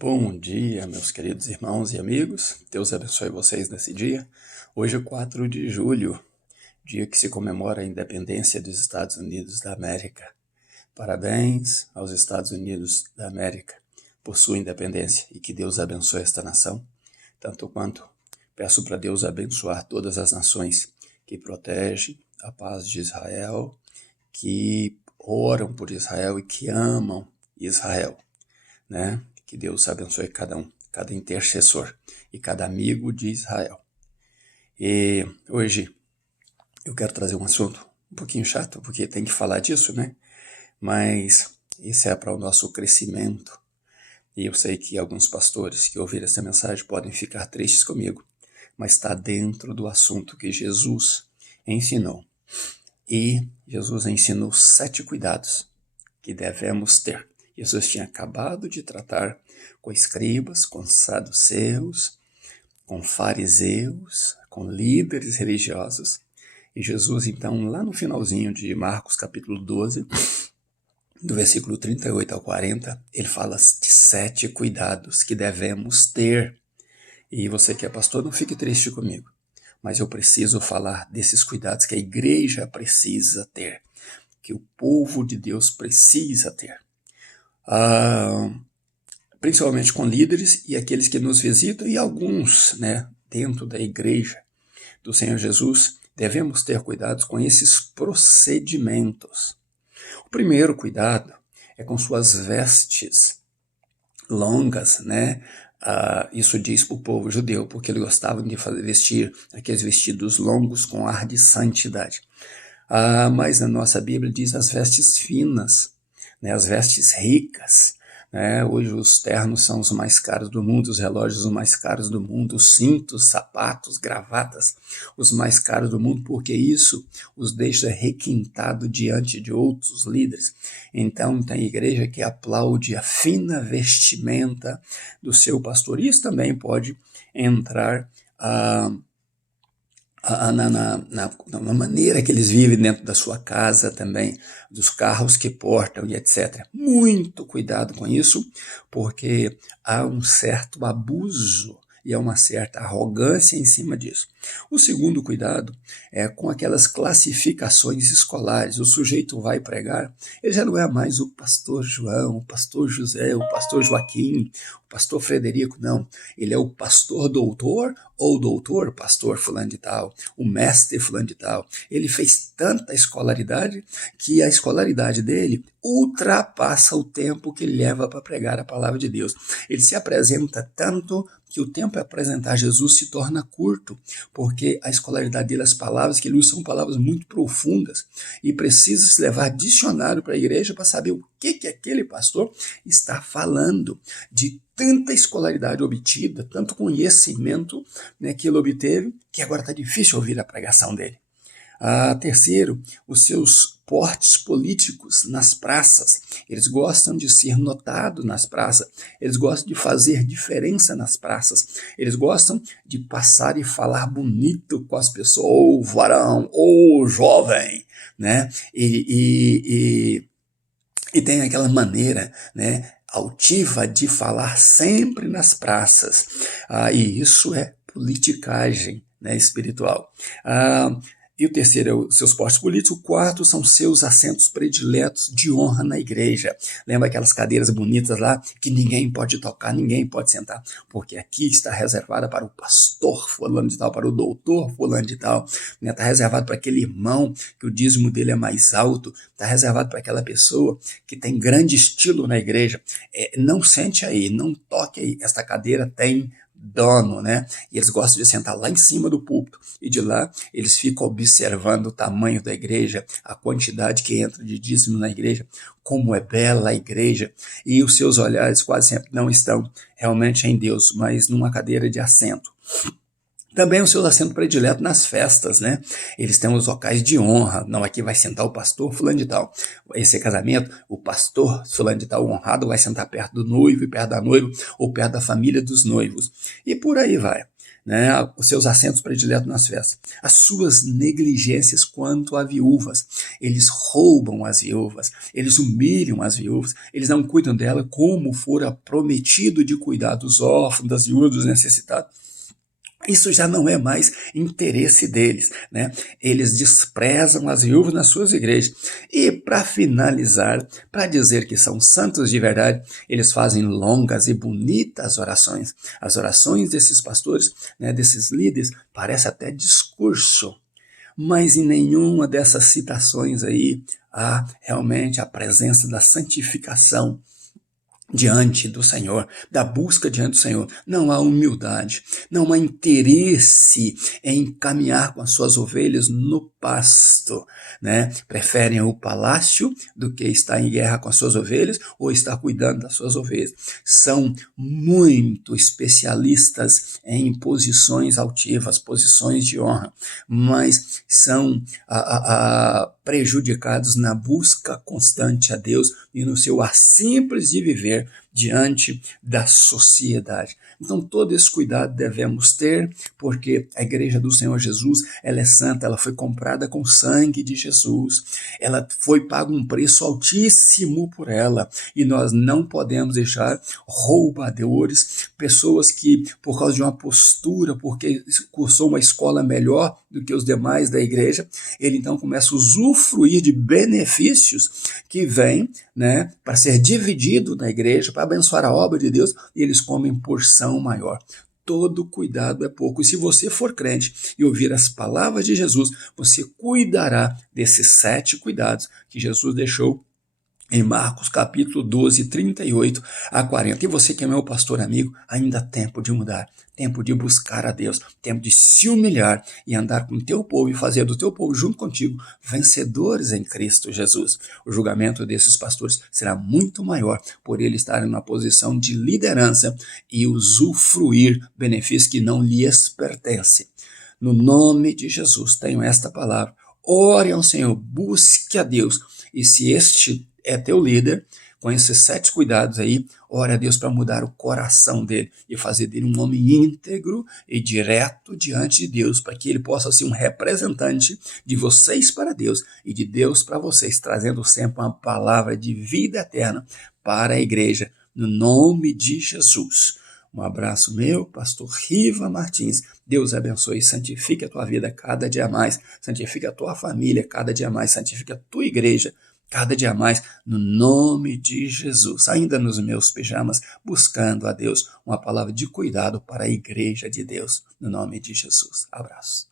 Bom dia, meus queridos irmãos e amigos. Deus abençoe vocês nesse dia. Hoje é 4 de julho, dia que se comemora a independência dos Estados Unidos da América. Parabéns aos Estados Unidos da América por sua independência e que Deus abençoe esta nação, tanto quanto peço para Deus abençoar todas as nações que protegem a paz de Israel, que oram por Israel e que amam Israel, né? Que Deus abençoe cada um, cada intercessor e cada amigo de Israel. E hoje eu quero trazer um assunto um pouquinho chato, porque tem que falar disso, né? Mas isso é para o nosso crescimento. E eu sei que alguns pastores que ouviram essa mensagem podem ficar tristes comigo, mas está dentro do assunto que Jesus ensinou. E Jesus ensinou 7 cuidados que devemos ter. Jesus tinha acabado de tratar com escribas, com saduceus, com fariseus, com líderes religiosos. E Jesus, então, lá no finalzinho de Marcos, capítulo 12, do versículo 38 ao 40, ele fala de 7 cuidados que devemos ter. E você que é pastor, não fique triste comigo, mas eu preciso falar desses cuidados que a igreja precisa ter, que o povo de Deus precisa ter. Principalmente com líderes e aqueles que nos visitam e alguns, né, dentro da igreja do Senhor Jesus, devemos ter cuidado com esses procedimentos. O primeiro cuidado é com suas vestes longas, né? Isso diz para o povo judeu, porque eles gostavam de vestir aqueles vestidos longos com ar de santidade. Mas na nossa Bíblia diz as vestes finas, né, as vestes ricas, né? Hoje os ternos são os mais caros do mundo, os relógios os mais caros do mundo, os cintos, sapatos, gravatas, os mais caros do mundo, porque isso os deixa requintado diante de outros líderes. Então tem igreja que aplaude a fina vestimenta do seu pastor. Isso também pode entrar na maneira que eles vivem dentro da sua casa também, dos carros que portam e etc. Muito cuidado com isso, porque há um certo abuso e há uma certa arrogância em cima disso. O segundo cuidado é com aquelas classificações escolares. O sujeito vai pregar, ele já não é mais o pastor João, o pastor José, o pastor Joaquim, o pastor Frederico, não. Ele é o pastor doutor ou doutor, pastor fulano de tal, o mestre fulano de tal. Ele fez tanta escolaridade que a escolaridade dele ultrapassa o tempo que ele leva para pregar a palavra de Deus. Ele se apresenta tanto que o tempo para apresentar Jesus se torna curto, porque a escolaridade dele, as palavras que ele usa são palavras muito profundas e precisa se levar dicionário para a igreja para saber o que aquele pastor está falando, de tanta escolaridade obtida, tanto conhecimento, né, que ele obteve, que agora está difícil ouvir a pregação dele. Terceiro, os seus portes políticos nas praças. Eles gostam de ser notados nas praças, eles gostam de fazer diferença nas praças, eles gostam de passar e falar bonito com as pessoas, ou varão, ou jovem, né? E tem aquela maneira, né, altiva de falar sempre nas praças. E isso é politicagem, né, espiritual. E o terceiro é os seus postos políticos. O quarto são seus assentos prediletos de honra na igreja. Lembra aquelas cadeiras bonitas lá que ninguém pode tocar, ninguém pode sentar, porque aqui está reservada para o pastor fulano de tal, para o doutor fulano de tal, né? Está reservado para aquele irmão que o dízimo dele é mais alto, está reservado para aquela pessoa que tem grande estilo na igreja. Não sente aí, não toque aí, esta cadeira tem dono, né? E eles gostam de sentar lá em cima do púlpito e de lá eles ficam observando o tamanho da igreja, a quantidade que entra de dízimo na igreja, como é bela a igreja, e os seus olhares quase sempre não estão realmente em Deus, mas numa cadeira de assento. Também os seus assentos prediletos nas festas, né? Eles têm os locais de honra. Não, aqui vai sentar o pastor fulano de tal. Esse casamento, o pastor fulano de tal honrado vai sentar perto do noivo e perto da noiva, ou perto da família dos noivos. E por aí vai, né, os seus assentos prediletos nas festas, as suas negligências quanto a viúvas. Eles roubam as viúvas, eles humilham as viúvas, eles não cuidam dela como fora prometido de cuidar dos órfãos, das viúvas, dos necessitados. Isso já não é mais interesse deles, né? Eles desprezam as viúvas nas suas igrejas. E para finalizar, para dizer que são santos de verdade, eles fazem longas e bonitas orações. As orações desses pastores, né, desses líderes, parece até discurso, mas em nenhuma dessas citações aí há realmente a presença da santificação diante do Senhor, da busca diante do Senhor. Não há humildade, não há interesse em caminhar com as suas ovelhas no pasto, né? Preferem o palácio do que estar em guerra com as suas ovelhas ou estar cuidando das suas ovelhas. São muito especialistas em posições altivas, posições de honra, mas são prejudicados na busca constante a Deus e no seu ar simples de viver diante da sociedade. Então todo esse cuidado devemos ter, porque a igreja do Senhor Jesus, ela é santa, ela foi comprada com o sangue de Jesus, ela foi pago um preço altíssimo por ela, e nós não podemos deixar roubadores, pessoas que por causa de uma postura, porque cursou uma escola melhor do que os demais da igreja, ele então começa a usufruir de benefícios que vêm, né, para ser dividido na igreja, para abençoar a obra de Deus, e eles comem porção maior. Todo cuidado é pouco. E se você for crente e ouvir as palavras de Jesus, você cuidará desses 7 cuidados que Jesus deixou em Marcos capítulo 12, 38 a 40. E você que é meu pastor amigo, ainda há tempo de mudar, tempo de buscar a Deus, tempo de se humilhar e andar com o teu povo e fazer do teu povo junto contigo vencedores em Cristo Jesus. O julgamento desses pastores será muito maior por eles estarem na posição de liderança e usufruir benefícios que não lhes pertencem. No nome de Jesus, tenho esta palavra. Ore ao Senhor, busque a Deus. E se este é teu líder, com esses 7 cuidados aí, ore a Deus para mudar o coração dele e fazer dele um homem íntegro e direto diante de Deus, para que ele possa ser um representante de vocês para Deus e de Deus para vocês, trazendo sempre uma palavra de vida eterna para a igreja, no nome de Jesus. Um abraço meu, pastor Riva Martins. Deus abençoe e santifique a tua vida cada dia mais, santifique a tua família cada dia mais, santifique a tua igreja cada dia mais, no nome de Jesus. Ainda nos meus pijamas, buscando a Deus uma palavra de cuidado para a igreja de Deus, no nome de Jesus. Abraço.